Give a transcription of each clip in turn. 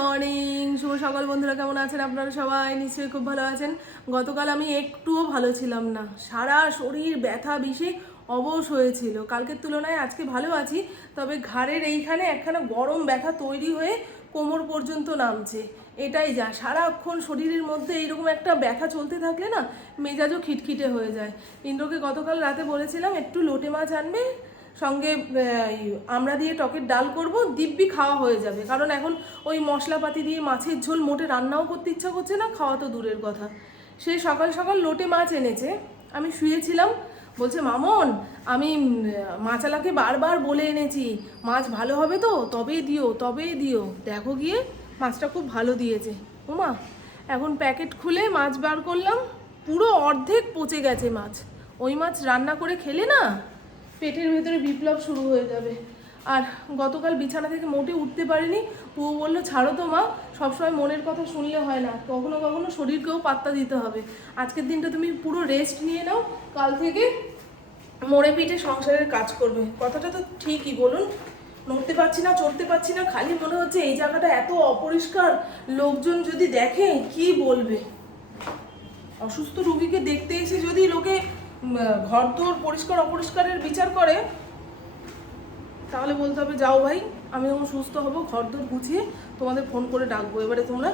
Morning শুভ সকাল বন্ধুরা, কেমন আছেন আপনারা সবাই? নিশ্চয়ই খুব ভালো আছেন। গতকাল আমি একটুও ভালো ছিলাম না। সারা শরীর ব্যথা বিষে অবশ হয়েছিল। কালকের তুলনায় আজকে ভালো আছি, তবে ঘাড়ের এইখানে একখানা গরম ব্যথা তৈরি হয়ে কোমর পর্যন্ত নামছে। এটাই যা, সারাক্ষণ শরীরের মধ্যে এইরকম একটা ব্যথা চলতে থাকলে না, মেজাজও খিটখিটে হয়ে যায়। ইন্দ্রকে গতকাল রাতে বলেছিলাম, একটু লোটে মাছ আনবে সঙ্গে আমরা দিয়ে টকের ডাল করব, দিব্যি খাওয়া হয়ে যাবে। কারণ এখন ওই মশলাপাতি দিয়ে মাছের ঝোল মোটে রান্নাও করতে ইচ্ছা করছে না, খাওয়া তো দূরের কথা। সে সকাল সকাল লোটে মাছ এনেছে। আমি শুয়েছিলাম, বলছে, মামন, আমি মাছালাকে বারবার বলে এনেছি, মাছ ভালো হবে তো, তবেই দিও তবেই দিও। দেখো গিয়ে, মাছটা খুব ভালো দিয়েছে। ওমা এখন প্যাকেট খুলে মাছ বার করলাম, পুরো অর্ধেক পচে গেছে মাছ। ওই মাছ রান্না করে খেলে না পেটের ভেতরে বিপ্লব শুরু হয়ে যাবে। আর গতকাল বিছানা থেকে মোটে উঠতে পারিনি। ও বলল, ছাড়ো তো মা, সবসময় মনের কথা শুনলে হয় না। কখনো কখনো শরীরকেও পাত্তা দিতে হবে। আজকের দিনটা তুমি পুরো রেস্ট নিয়ে নাও। কাল থেকে মোড়ে পিঠে সংসারের কাজ করবে। কথাটা তো ঠিকই, বলুন। নড়তে পারছি না, চড়তে পারছি না, খালি মনে হচ্ছে এই জায়গাটা এত অপরিষ্কার। লোকজন যদি দেখে, কি বলবে? অসুস্থ রুগীকে দেখতে এসে যদি লোকে ঘর দোর পরিষ্কার অপরিষ্কারের বিচার করে, তাহলে বলতে হবে, যাও ভাই, আমি যখন সুস্থ হব ঘর দোর গুছিয়ে তোমাদের ফোন করে ডাকবো, এবারে তোমরা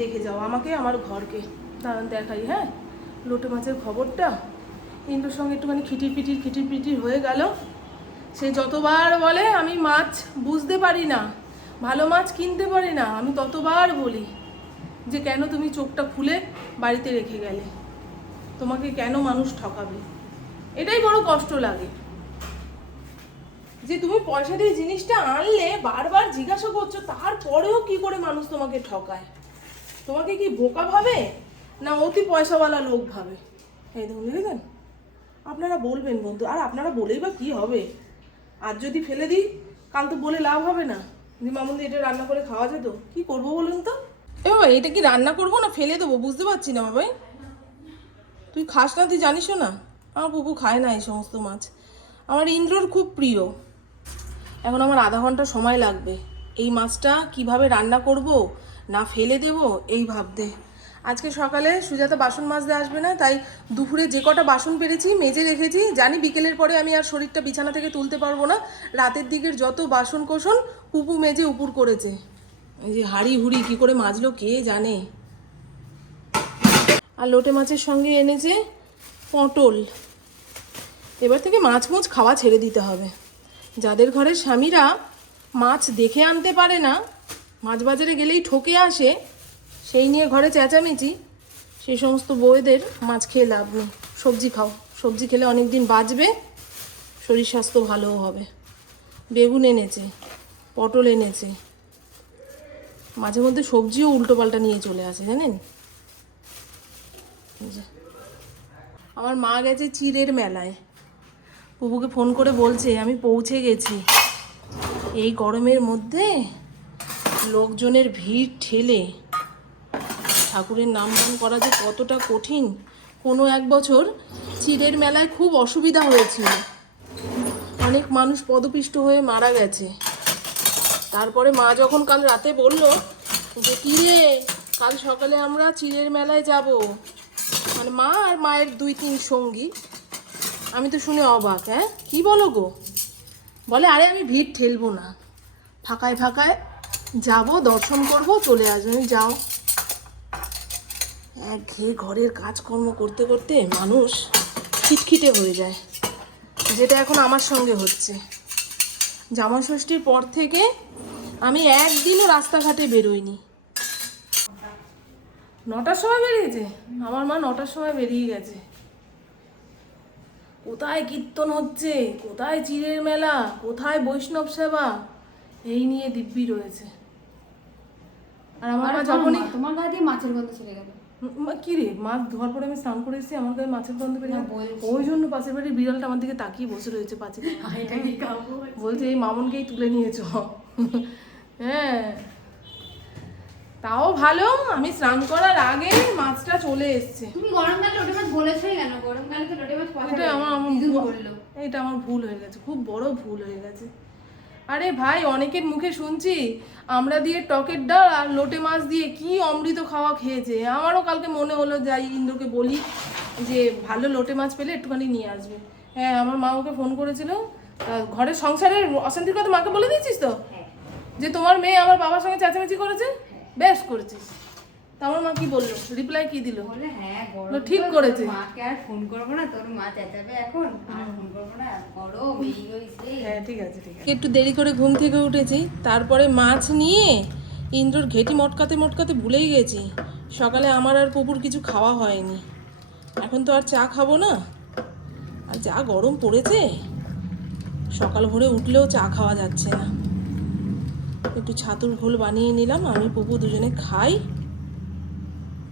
দেখে যাও, আমাকে, আমার ঘরকে। দাঁড়ান, দেখাই হ্যাঁ? লোটে মাছের খবরটা? ইন্দ্রর সঙ্গে একটুখানি খিটির পিটির খিটির পিটির হয়ে গেল। সে যতবার বলে, আমি মাছ বুঝতে পারি না, ভালো মাছ কিনতে পারি না, আমি ততবার বলি যে, কেন তুমি চোখটা খুলে বাড়িতে রেখে গেলে? তোমাকে কেন মানুষ ঠকাবে? এটাই বড় কষ্ট লাগে। যে তুমি পয়সা দিয়ে জিনিসটা আনলে বারবার জিজ্ঞাসা করছ, তারপরেও কি করে মানুষ তোমাকে ঠকায়? তোমাকে কি বোকা ভাবে? না অতি পয়সাওয়ালা লোক ভাবে? এই দেখুন, দেখেছেন? আপনারা বলবেন বন্ধু, আর আপনারা বলেই বা কি হবে? আর যদি ফেলে দিই, কাল তো বলে লাভ হবে না। যে মামুদি এটা রান্না করে খাওয়া যেত, কি করব বলুন তো? এ বাবা, এটা কি রান্না করব না, ফেলে দেবো? বুঝতে পারছি না বাবাই তুই খাস না, তুই জানিসও না? আমার পুপু খায় না এই সমস্ত মাছ। আমার ইন্দ্রর খুব প্রিয়। এখন আমার আধা ঘণ্টা সময় লাগবে। এই মাছটা কীভাবে রান্না করব, না ফেলে দেব, এই ভাবতে। আজকে সকালে সুজাতা বাসন মাজতে আসবে না, তাই দুপুরে যে কটা বাসন পেরেছি, মেজে রেখেছি। জানি বিকেলের পরে আমি আর শরীরটা বিছানা থেকে তুলতে পারব না। রাতের দিকের যত বাসন কোসন পুপু মেজে উপুর করেছে। এই যে হাড়ি হুড়ি কি করে মাজলো, কে জানে? আর লোটে মাছের সঙ্গে এনেছে পটল। এবার থেকে মাছ মোছ খাওয়া ছেড়ে দিতে হবে। যাদের ঘরের স্বামীরা মাছ দেখে আনতে পারে না, মাছ বাজারে গেলেই ঠকে আসে, সেই নিয়ে ঘরে চেঁচামেচি সেই সমস্ত বউয়েদের মাছ খেয়ে লাভ নেই। সবজি খাও। সবজি খেলে অনেক দিন বাঁচবে, শরীর স্বাস্থ্য ভালোও হবে। বেগুন এনেছে, পটল এনেছে। মাঝে মধ্যে সবজিও উল্টোপাল্টা নিয়ে চলে আসে, জানেন। আমার মা গেছে চিড়ের মেলায়। বুবুকে ফোন করে বলছে, আমি পৌঁছে গেছি। এই গরমের মধ্যে লোকজনের ভিড় ঠেলে ঠাকুরের নাম করা যে কতটা কঠিন, কোনো এক বছর চিড়ের মেলায় খুব অসুবিধা হয়েছিল। অনেক মানুষ পদপিষ্ট হয়ে মারা গেছে। তারপরে মা যখন কাল রাতে বলল যে, কী রে, কাল সকালে আমরা চিড়ের মেলায় যাব। মানে মা আর মায়ের দুই তিন সঙ্গী। আমি তো শুনে অবাক হ্যাঁ? কি বলো গো? বলে, আরে আমি ভিড় ঠেলবো না। ফাঁকায় ফাঁকায় যাব, দর্শন করব, চলে আসব। যাও। একঘেয়ে ঘরের কাজকর্ম করতে করতে মানুষ খিটখিটে হয়ে যায়, যেটা এখন আমার সঙ্গে হচ্ছে। জামা ষষ্ঠীর পর থেকে আমি একদিনও রাস্তাঘাটে বেরোইনি। নটার সময় বেরিয়েছে? আমার মা নটার সময় বেরিয়ে গেছে। কোথায় কীর্তন হচ্ছে? কোথায় চিরের মেলা? কোথায় বৈষ্ণব সেবা? এই নিয়ে দিব্যি রয়েছে। আর আমার মা যখনই তোমার গা দিয়ে মাছের গন্ধ ছেড়ে গেল। কি রে? মাছ ধোয়ার পরে আমি স্নান করে এসেছি আমার গায়ে মাছের গন্ধ বেরিয়ে। ওই জন্য পাশের বাড়ির বিড়ালটা আমার দিকে তাকিয়ে বসে রয়েছে পাঁচে বলছে এই মামনকেই তুলে নিয়েছ হ্যাঁ। তাও ভালো আমি স্নান করার আগে মাছটা চলে এসছে। তুমি গরমকালে লোটে মাছ বলেছোই কেন? গরমকালে তো লোটে মাছ এটা আমার আমার এটা আমার ভুল হয়ে গেছে খুব বড় ভুল হয়ে গেছে। আরে ভাই অনেকের মুখে শুনছি আমরা দিয়ে টকের ডাল আর লোটে মাছ দিয়ে কি অমৃত খাওয়া খেয়েছে। আমারও কালকে মনে হলো যাই ইন্দ্রকে বলি যে ভালো লোটে মাছ পেলে একটুখানি নিয়ে আসবে। হ্যাঁ আমার মা ওকে ফোন করেছিল ঘরের সংসারের অশান্তির কথা মাকে বলে দিয়েছিস তো? যে তোমার মেয়ে আমার বাবার সঙ্গে চেঁচামেচি করেছে? বেশ করেছিস। তা আমার মা কি বলল? রিপ্লাই কি দিল? বলে হ্যাঁ গরম ঠিক করেছে। মাকে আর ফোন করব না তোর মা চেঁচাবে এখন। আর ফোন করব না গরম এই ওই হ্যাঁ ঠিক আছে ঠিক আছে। একটু দেরি করে ঘুম থেকে উঠেছি তারপরে মাছ নিয়ে ইন্দ্রর ঘেটি মটকাতে মটকাতে ভুলেই গেছি। সকালে আমার আর পুকুর কিছু খাওয়া হয়নি। এখন তো আর চা খাব না। আর যা গরম পড়েছে সকাল ভোরে উঠলেও চা খাওয়া যাচ্ছে না। একটু ছাতুর ঘোল বানিয়ে নিলাম, আমি পুকু দুজনে খাই।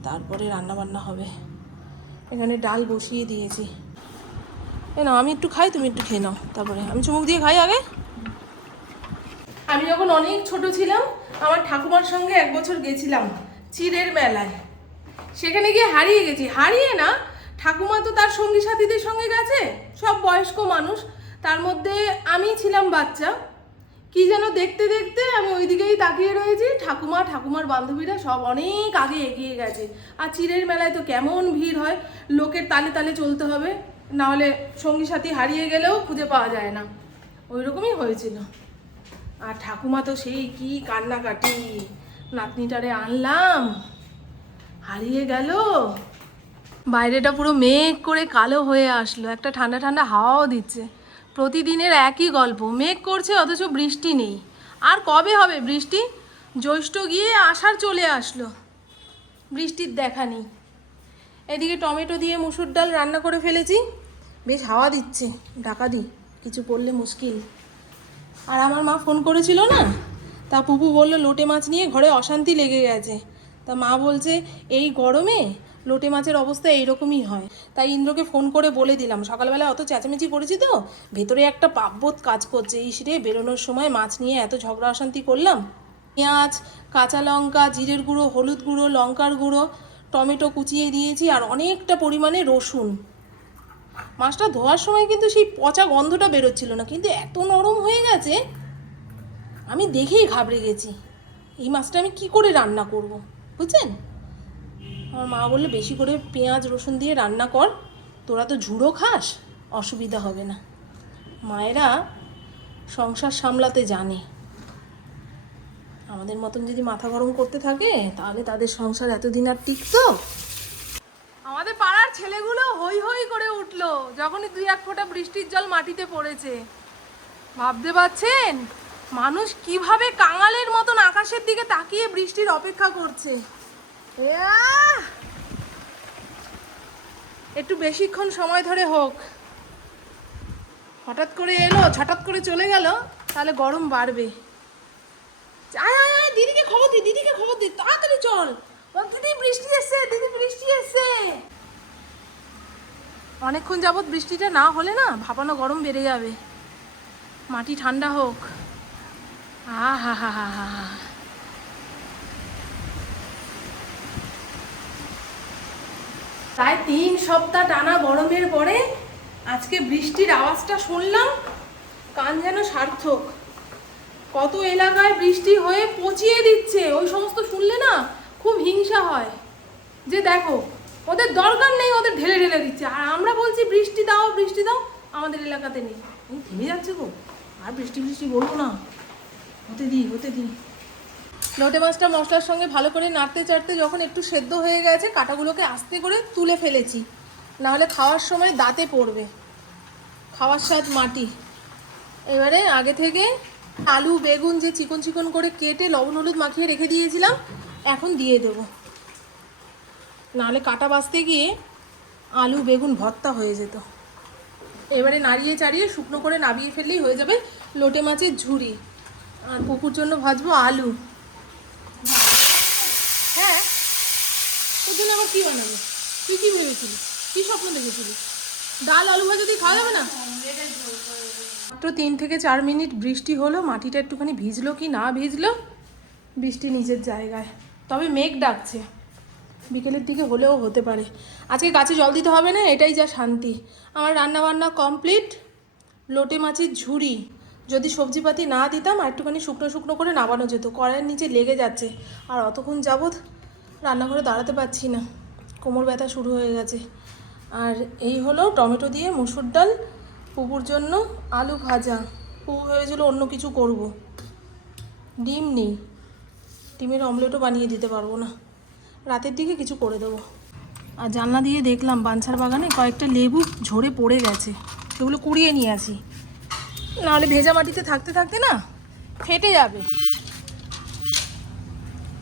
তারপরে রান্না বান্না হবে। এখানে ডাল বসিয়ে দিয়েছি। এ না আমি একটু খাই, তুমি একটু খেয়ে নাও। তারপরে, আমি চুমুক দিয়ে খাই আগে। আমি যখন অনেক ছোট ছিলাম, আমার ঠাকুমার সঙ্গে এক বছর গেছিলাম চিড়ের মেলায়। সেখানে গিয়ে হারিয়ে গেছি। হারিয়ে না, ঠাকুমা তো তার সঙ্গী সাথীদের সঙ্গে গেছে, সব বয়স্ক মানুষ। তার মধ্যে আমি ছিলাম বাচ্চা। কি যেন দেখতে দেখতে আমি ওইদিকেই তাকিয়ে রয়েছি। ঠাকুমা, ঠাকুমার বান্ধবীরা সব অনেক আগে এগিয়ে গেছে। আর চিড়ের মেলায় তো কেমন ভিড় হয়, লোকের তালে তালে চলতে হবে। না হলে সঙ্গী সাথী হারিয়ে গেলেও খুঁজে পাওয়া যায় না। ওই রকমই হয়েছিল। আর ঠাকুমা তো সেই কি কান্নাকাটি। নাতনিটারে আনলাম, হারিয়ে গেল। বাইরেটা পুরো মেঘ করে কালো হয়ে আসলো। একটা ঠান্ডা ঠান্ডা হাওয়াও দিচ্ছে। প্রতিদিনের একই গল্প। মেঘ করছে অথচ বৃষ্টি নেই। আর কবে হবে বৃষ্টি? জ্যৈষ্ঠ গিয়ে আষাঢ় চলে আসলো। বৃষ্টির দেখা নেই। এদিকে টমেটো দিয়ে মুসুর ডাল রান্না করে ফেলেছি। বেশ হাওয়া দিচ্ছে। ডাকা দিই কিছু পড়লে মুশকিল। আর আমার মা ফোন করেছিল না? তা পুপু বলল, লোটে মাছ নিয়ে ঘরে অশান্তি লেগে গেছে। তা মা বলছে, এই গরমে লোটে মাছের অবস্থা এইরকমই হয়। তাই ইন্দ্রকে ফোন করে বলে দিলাম, সকালবেলা অত চেঁচামেচি করেছি তো? ভেতরে একটা পাপবোধ কাজ করছে এই সিরে বেরোনোর সময় মাছ নিয়ে এত ঝগড়া অশান্তি করলাম? পেঁয়াজ, কাঁচা লঙ্কা, জিরের গুঁড়ো, হলুদ গুঁড়ো, লঙ্কার গুঁড়ো, টমেটো কুচিয়ে দিয়েছি, আর অনেকটা পরিমাণে রসুন। মাছটা ধোয়ার সময় কিন্তু সেই পচা গন্ধটা বেরোচ্ছিল না, কিন্তু এত নরম হয়ে গেছে, আমি দেখেই ঘাবড়ে গেছি। এই মাছটা আমি কি করে রান্না করব, বুঝছেন? আমার মা বলল, বেশি করে পেঁয়াজ, রসুন দিয়ে রান্না কর, তোরা তো ঝুড়ো খাস, অসুবিধা হবে না। মায়েরা সংসার সামলাতে জানে। আমাদের মতন যদি মাথা গরম করতে থাকে, তাহলে তাদের সংসার এতদিন আর টিকতো? আমাদের পাড়ার ছেলেগুলো হই হই করে উঠল, যখনই দুই এক ফোঁটা বৃষ্টির জল মাটিতে পড়েছে। ভাবতে পারছেন? মানুষ কীভাবে কাঙালের মতন আকাশের দিকে তাকিয়ে বৃষ্টির অপেক্ষা করছে! একটু বেশিক্ষণ সময় ধরে হোক। হঠাৎ করে এলো হঠাৎ করে চলে গেল, তাহলে গরম বাড়বে। দিদিকে খবর দি, দিদিকে খবর দি, তাড়াতাড়ি চল। দিদি, বৃষ্টি এসছে, দিদি, বৃষ্টি এসছে। অনেকক্ষণ যাবত বৃষ্টিটা না হলে না ভাপানো গরম বেড়ে যাবে। মাটি ঠান্ডা হোক। হা হা হা হা হা প্রায় তিন সপ্তাহ টানা গরমের পরে আজকে বৃষ্টির আওয়াজটা শুনলাম, কান যেন সার্থক। কত এলাকায় বৃষ্টি হয়ে পচিয়ে দিচ্ছে, ওই সমস্ত শুনলে না খুব হিংসা হয়। যে দেখো, ওদের দরকার নেই, ওদের ঢেলে ঢেলে দিচ্ছে। আর আমরা বলছি, বৃষ্টি দাও বৃষ্টি দাও, আমাদের এলাকাতে নেই। থেমে যাচ্ছে গো। আর বৃষ্টি বৃষ্টি বলব না। হতে দিই হতে দিই লোটে মাছটা মশলার সঙ্গে ভালো করে নাড়তে চাড়তে যখন একটু সেদ্ধ হয়ে গেছে, কাটাগুলোকে আস্তে করে তুলে ফেলেছি। নাহলে খাওয়ার সময় দাঁতে পড়বে। খাওয়ার স্বাদ মাটি। এবারে আগে থেকে আলু, বেগুন যে চিকন চিকন করে কেটে লবণ হলুদ মাখিয়ে রেখে দিয়েছিলাম, এখন দিয়ে দেবো। নাহলে কাটা বাছতে গিয়ে আলু, বেগুন ভর্তা হয়ে যেত। এবারে নাড়িয়ে চাড়িয়ে শুকনো করে নাবিয়ে ফেললেই হয়ে যাবে লোটে মাছের ঝুড়ি আর পুকুর জন্য ভাজবো আলু হ্যাঁ কী বানাবো? তুই কী ভেবেছিলি? কী স্বপ্ন দেখেছিলি? ডাল, আলু ভাজা দিয়ে খাওয়া যাবে না? মাত্র তিন থেকে চার মিনিট বৃষ্টি হলো, মাটিটা একটুখানি ভিজলো কি না ভিজলো? বৃষ্টি নিজের জায়গায়। তবে মেঘ ডাকছে। বিকেলের দিকে হলেও হতে পারে। আজকে গাছে জল দিতে হবে না, এটাই যা শান্তি। আমার রান্না বান্না কমপ্লিট। লোটে মাছের ঝুড়ি। যদি সবজিপাতি না দিতাম, আর একটুখানি শুকনো শুকনো করে নামানো যেত। কড়াইয়ের নিচে লেগে যাচ্ছে। আর অতক্ষণ যাবৎ রান্নাঘরে দাঁড়াতে পারছি না। কোমর ব্যথা শুরু হয়ে গেছে। আর এই হলো টমেটো দিয়ে মুসুর ডাল, পুকুর জন্য আলু ভাজা। পুকু হয়েছিল অন্য কিছু করব। ডিম নেই। ডিমের অমলেটও বানিয়ে দিতে পারব না। রাতের দিকে কিছু করে দেবো। আর জানলা দিয়ে দেখলাম বাঞ্ছার বাগানে কয়েকটা লেবু ঝরে পড়ে গেছে। সেগুলো কুড়িয়ে নিয়ে আসি। নাহলে ভেজা মাটিতে থাকতে থাকতে না ফেটে যাবে।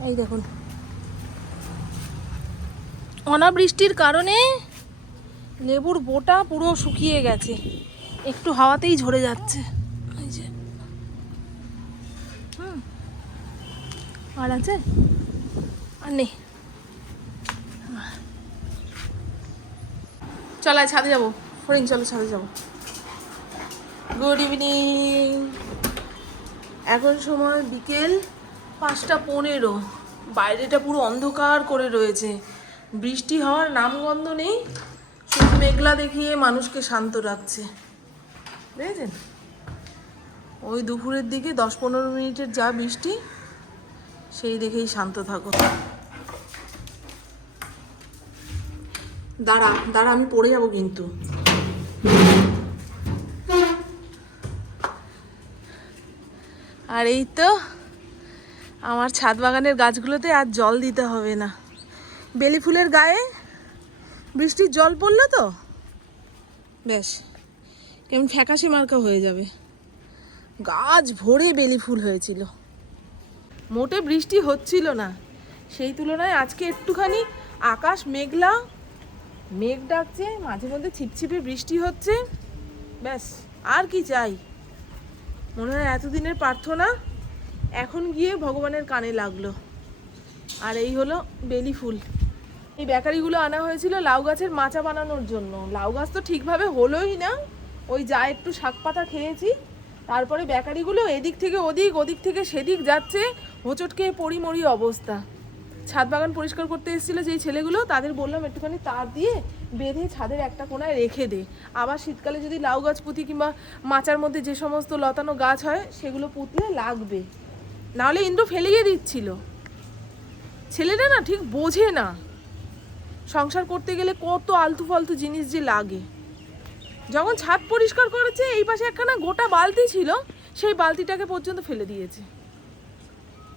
এই দেখুন। অনাবৃষ্টির কারণে লেবুর বোটা পুরো শুকিয়ে গেছে। একটু হাওয়াতেই ঝরে যাচ্ছে। হুম। আর আছে? আর নেই। চল ছাদে যাব। ফরিং চলো ছাদে যাব। গুড ইভিনিং এখন সময় বিকেল পাঁচটা পনেরো। বাইরেটা পুরো অন্ধকার করে রয়েছে। বৃষ্টি হওয়ার নামগন্ধ নেই, শুধু মেঘলা দেখিয়ে মানুষকে শান্ত রাখছে। বুঝেছেন? ওই দুপুরের দিকে দশ পনেরো মিনিটের যা বৃষ্টি, সেই দেখেই শান্ত থাকো। দাঁড়া দাঁড়া, আমি পড়ে যাব কিন্তু। আর এই তো, আমার ছাদ বাগানের গাছগুলোতে আর জল দিতে হবে না। বেলি ফুলের গায়ে বৃষ্টির জল পড়ল তো? বেশ, কেমন ফ্যাকাশে মার্কা হয়ে যাবে। গাছ ভরে বেলি ফুল হয়েছিল। মোটে বৃষ্টি হচ্ছিল না। সেই তুলনায় আজকে একটুখানি আকাশ মেঘলা, মেঘ ডাকছে, মাঝে মধ্যে ছিপছিপে বৃষ্টি হচ্ছে। ব্যাস, আর কি চাই। মনে হয় এতদিনের প্রার্থনা এখন গিয়ে ভগবানের কানে লাগল। আর এই হলো বেলি ফুল। এই বেকারিগুলো আনা হয়েছিল লাউ গাছের মাচা বানানোর জন্য। লাউ গাছ তো ঠিকভাবে হলোই না। ওই যা একটু শাক পাতা খেয়েছি, তারপরে বেকারিগুলো এদিক থেকে ওদিক ওদিক থেকে সেদিক যাচ্ছে, হোঁচটকে পরিমরি অবস্থা। ছাদ বাগান পরিষ্কার করতে এসেছিল যেই ছেলেগুলো, তাদের বললাম একটুখানি তার দিয়ে বেঁধে ছাদের একটা কোনায় রেখে দে। আবার শীতকালে যদি লাউ গাছ পুঁতি কিংবা মাচার মধ্যে যে সমস্ত লতানো গাছ হয়, সেগুলো পুঁতলে লাগবে। নাহলে ইন্দ্র ফেলিয়ে দিচ্ছিল। ছেলেটা না ঠিক বোঝে না। সংসার করতে গেলে কত আলতু ফালতু জিনিস যে লাগে। যখন ছাদ পরিষ্কার করেছে, এই পাশে একখানা গোটা বালতি ছিল, সেই বালতিটাকে পর্যন্ত ফেলে দিয়েছে।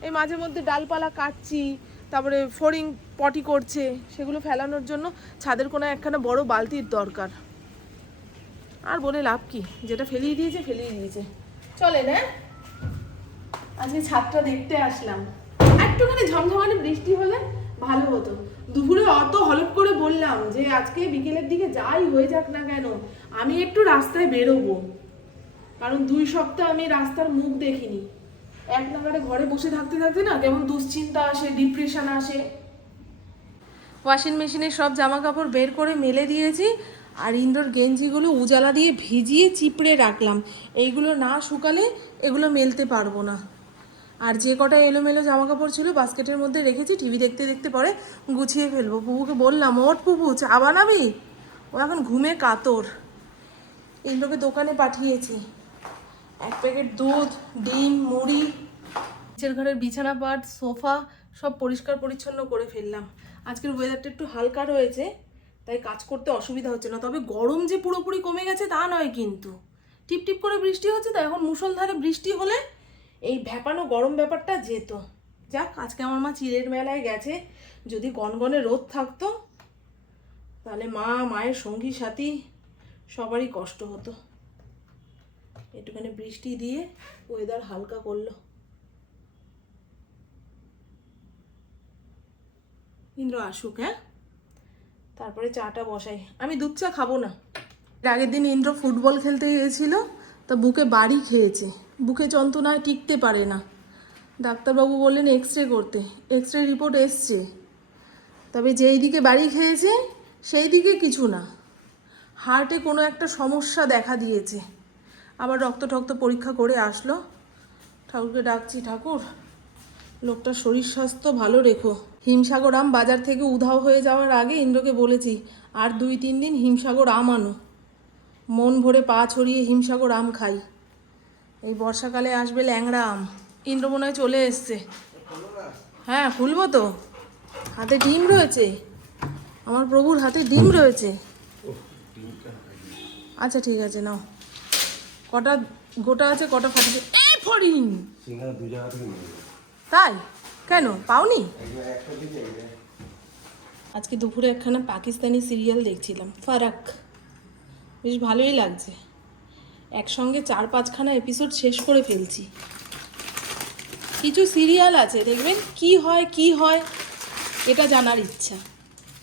এই মাঝে মধ্যে ডালপালা কাটছি, তারপরে ফোরিং পটি করছে, সেগুলো ফেলানোর জন্য ছাদের কোনো একখানা বড় বালতির দরকার। আর বলে লাভ কি? যেটা ফেলিয়ে দিয়েছে ফেলিয়ে দিয়েছে। চলে না আজকে ছাদটা দেখতে আসলাম। একটুখানি ঝমঝমানি বৃষ্টি হলে ভালো হতো। দুপুরে অত হলপ করে বললাম যে আজকে বিকেলের দিকে যাই হয়ে যাক না কেন, আমি একটু রাস্তায় বেরোবো। কারণ দুই সপ্তাহ আমি রাস্তার মুখ দেখিনি। এক নাগারে ঘরে বসে থাকতে থাকতে না কেমন দুশ্চিন্তা আসে ডিপ্রেশন আসে। ওয়াশিং মেশিনে সব জামা কাপড় বের করে মেলে দিয়েছি আর ইন্দোর গেঞ্জিগুলো উজালা দিয়ে ভিজিয়ে চিপড়ে রাখলাম। এইগুলো না শুকালে এগুলো মেলতে পারব না। আর যে কটা এলোমেলো জামা কাপড় ছিল বাস্কেটের মধ্যে রেখেছি, টিভি দেখতে দেখতে পরে গুছিয়ে ফেলব। পুপুকে বললাম ওট পুপু চা বানাবি? ও এখন ঘুমে কাতর। ইন্দ্রকে দোকানে পাঠিয়েছি। এক প্যাকেট দুধ, ডিম, মুড়ি, নিচের ঘরের বিছানা পাট, সোফা, সব পরিষ্কার পরিচ্ছন্ন করে ফেললাম। আজকের ওয়েদারটা একটু হালকা রয়েছে, তাই কাজ করতে অসুবিধা হচ্ছে না। তবে গরম যে পুরোপুরি কমে গেছে তা নয় কিন্তু। টিপ টিপ করে বৃষ্টি হচ্ছে তো এখন মুষলধারে বৃষ্টি হলে এই ভ্যাপানো গরম ব্যাপারটা যেত। যাক, আজকে আমার মা চিড়ের মেলায় গেছে। যদি গনগনে রোদ থাকতো, তাহলে মা, মায়ের সঙ্গী, সাথী সবারই কষ্ট হতো। একটুখানি বৃষ্টি দিয়ে ওয়েদার হালকা করল। ইন্দ্র আসুক হ্যাঁ? তারপরে চাটা বসাই। আমি দুধ চা খাব না। আগের দিন ইন্দ্র ফুটবল খেলতে গিয়েছিল। তা বুকে বাড়ি খেয়েছে। বুকে যন্ত্রণায় টিকতে পারে না। ডাক্তারবাবু বললেন এক্স রে করতে। এক্স রে রিপোর্ট এসছে। তবে যেই দিকে বাড়ি খেয়েছে, সেই দিকে কিছু না। হার্টে কোনো একটা সমস্যা দেখা দিয়েছে। আবার রক্ত টক্ত পরীক্ষা করে আসলো। ঠাকুরকে ডাকছি, ঠাকুর, লোকটার শরীর স্বাস্থ্য ভালো রেখো। হিমসাগর আম বাজার থেকে উধাও হয়ে যাওয়ার আগে ইন্দ্রকে বলেছি, আর দুই, তিন দিন হিমসাগর আম আনো। মন ভরে পা ছড়িয়ে হিমসাগর আম খাই। এই বর্ষাকালে আসবে ল্যাংড়া আম। ইন্দ্র চলে এসছে। হ্যাঁ খুলবো তো। হাতে ডিম রয়েছে। আমার প্রভুর হাতে ডিম রয়েছে। আচ্ছা ঠিক আছে, নাও। কটা গোটা আছে, কটা ফাটিছে। এই ফড়িং। তাই? কেন? পাওনি? আজকে দুপুরে একখানা পাকিস্তানি সিরিয়াল দেখছিলাম। ফারাক বেশ ভালোই লাগছে। একসঙ্গে চার পাঁচখানা এপিসোড শেষ করে ফেলছি। কিছু সিরিয়াল আছে, দেখবেন? কি হয় কি হয়, এটা জানার ইচ্ছা।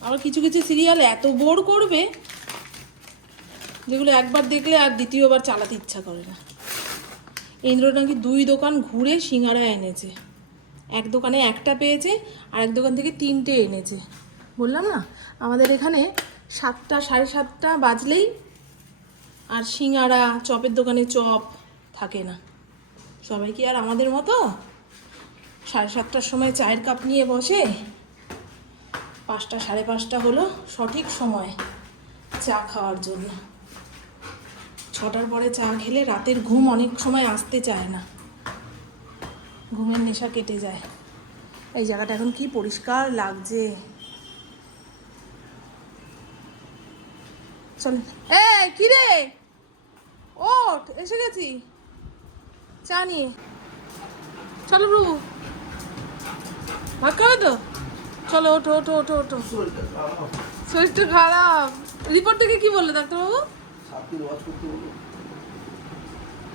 আবার কিছু কিছু সিরিয়াল এত বোর করবে, যেগুলো একবার দেখলে আর দ্বিতীয়বার চালাতে ইচ্ছা করে না। ইন্দ্র নাকি দুই দোকান ঘুরে সিঙ্গারা এনেছে। এক দোকানে একটা পেয়েছে, আর এক দোকান থেকে তিনটে এনেছে। বললাম না, আমাদের এখানে সাতটা, সাড়ে সাতটা বাজলেই আর সিঙ্গারা, চপের দোকানে চপ থাকে না। সবাই কি আর আমাদের মতো? সাড়ে সাতটার সময় চায়ের কাপ নিয়ে বসে? পাঁচটা, সাড়ে পাঁচটা হলো সঠিক সময় চা খাওয়ার জন্য। ছটার পরে চা খেলে রাতের ঘুম অনেক সময় আসতে চায় না। ঘুমের নেশা কেটে যায়। এই জায়গাটা এখন কি পরিষ্কার লাগছে? চল এ কি রে? ওঠ, এসে গেছি। চা নিয়ে। চলো প্রভু। ভাত খাবে তো? চলো, ওঠো ওঠো ওঠো ওঠো। শরীরটা খারাপ। রিপোর্ট থেকে কি বলল, ডাক্তারবাবু?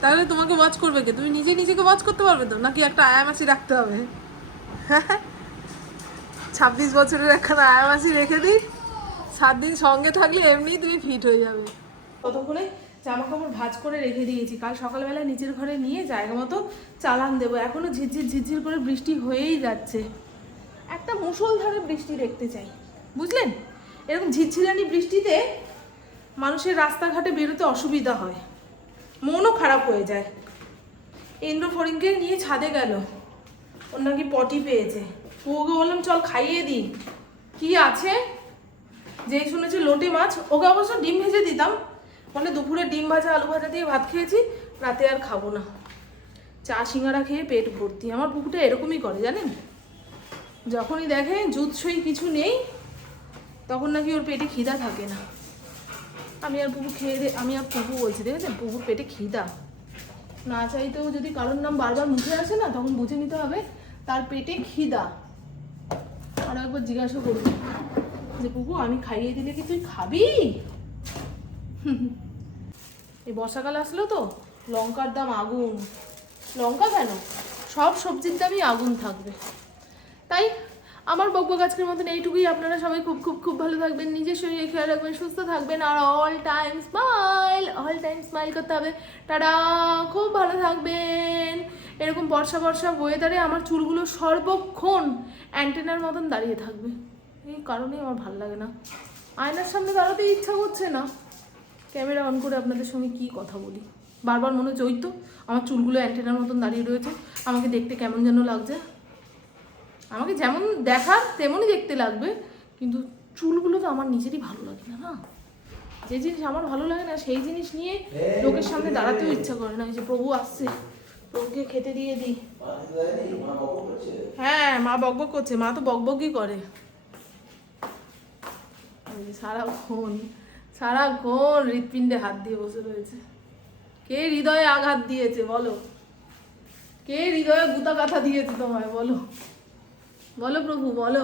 তাহলে তোমাকে ওয়াচ করবে কে? তুমি নিজে নিজেকে ওয়াচ করতে পারবে তো? নাকি একটা আয়ামাসি রাখতে হবে? ছাব্বিশ বছরের একখানা আয়ামাসি রেখে দিই? সাত দিন সঙ্গে থাকলে এমনি তুমি ফিট হয়ে যাবে। ততক্ষণে জামা কাপড় ভাঁজ করে রেখে দিয়েছি। কাল সকালবেলা নিচের ঘরে নিয়ে জায়গা মতো চালান দেবো। এখনও ঝিরঝির ঝিরঝির করে বৃষ্টি হয়েই যাচ্ছে। একটা মুষলধারে বৃষ্টি দেখতে চাই। বুঝলেন? এরকম ঝিরঝিরানি বৃষ্টিতে মানুষের রাস্তাঘাটে বেরোতে অসুবিধা হয়। মনও খারাপ হয়ে যায়। ইন্দ্র নিয়ে ছাদে গেল। ওর নাকি পটি পেয়েছে। ওকে বললাম, চল খাইয়ে দিই। কি আছে? যেই শুনেছি লোটে মাছ, ওকে অবশ্য ডিম ভেজে দিতাম। বলে দুপুরে ডিম ভাজা, আলু ভাজা দিয়ে ভাত খেয়েছি, রাতে আর খাব না। চা সিঙ্গারা খেয়ে পেট ভর্তি। আমার পুকুরটা এরকমই করে, জানেন? যখনই দেখে জুৎসই কিছু নেই, তখন নাকি ওর পেটে খিদা থাকে না। আমি আর পুকু খেয়ে দে আমি আর পুকু বলছি, দেখেছেন? পুকুর পেটে খিদা। না চাইতেও যদি কারোর নাম বারবার মুখে আসে না, তখন বুঝে নিতে হবে, তার পেটে খিদা। আর একবার জিজ্ঞাসা করবি যে পুকু আমি খাইয়ে দিলে কি তুই খাবি? এই বর্ষাকাল আসলো তো, লঙ্কার দাম আগুন। লঙ্কা কেন? সব সবজির দামই আগুন থাকবে। তাই আমার বকব গাছকের মতন এইটুকুই। আপনারা সবাই খুব খুব খুব ভালো থাকবেন, নিজের শরীরে খেয়াল রাখবেন, সুস্থ থাকবেন, আর all time smile all time smile করতে হবে। তারা খুব ভালো থাকবেন। এরকম বর্ষা বর্ষা ওয়েদারে আমার চুলগুলো সর্বক্ষণ অ্যান্টেনার মতন দাঁড়িয়ে থাকবে। এই কারণেই আমার ভালো লাগে না। আয়নার সামনে দাঁড়াতে ইচ্ছা করছে না। ক্যামেরা অন করে আপনাদের সঙ্গে কি কথা বলি? বারবার মনে হচ্ছে ওই তো আমার চুলগুলো অ্যান্টেনার মতন দাঁড়িয়ে রয়েছে। আমাকে দেখতে কেমন যেন লাগছে। আমাকে যেমন দেখার তেমনই দেখতে লাগবে কিন্তু চুলগুলো তো আমার নিজেরই ভালো লাগে না না? যে জিনিস আমার ভালো লাগে না সেই জিনিস নিয়ে লোকের সামনে দাঁড়াতেও ইচ্ছা করে না। যে প্রভু আসছে প্রভুকে খেতে দিয়ে দিই। হ্যাঁ মা বকবক করছে। মা তো বকবকই করে। যে সারাক্ষণ সারাক্ষণ হৃৎপিণ্ডে হাত দিয়ে বসে রয়েছে। কে হৃদয়ে আঘাত দিয়েছে বলো? কে হৃদয়ে গুতা কাথা দিয়েছে তোমায় বলো? বলো প্রভু বলো।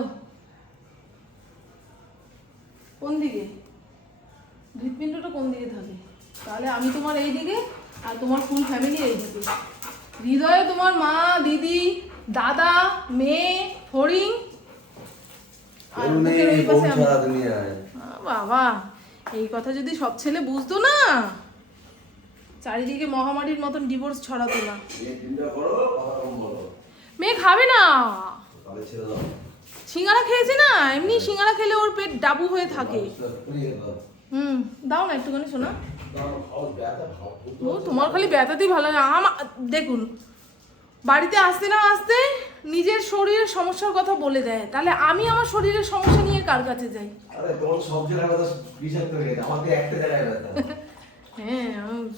কোন দিকে? হৃৎপিণ্ডটা কোন দিকে থাকে? তাহলে আমি তোমার এই দিকে আর তোমার ফুল ফ্যামিলি এই দিকে হৃদয়ে তোমার মা দিদি দাদা মেয়ে ফড়িং। আর বুকের ওই পাশে আমি। বাবা এই কথা যদি সব ছেলে বুঝতো না। চারিদিকে মহামারীর মতন ডিভোর্স ছড়াতো না। মেয়ে খাবে না। সিঙ্গারা খেয়েছে না? এমনি সিঙ্গারা খেলে ওর পেট ডাবু হয়ে থাকে। হুম দাও না একটুখানি শোনা। খাও। ও তোমার খালি ব্যথাতেই ভালো লাগে। আমার দেখুন বাড়িতে আসতে না আসতে নিজের শরীরের সমস্যার কথা বলে দেয়। তাহলে আমি আমার শরীরের সমস্যা নিয়ে কার কাছে যাই? আরে তোমার সব জায়গায় করে গেছে আমাকে একটা জায়গায় ব্যথা হ্যাঁ।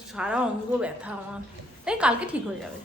সারা অঙ্গ ব্যথা আমার। তাই কালকে ঠিক হয়ে যাবে।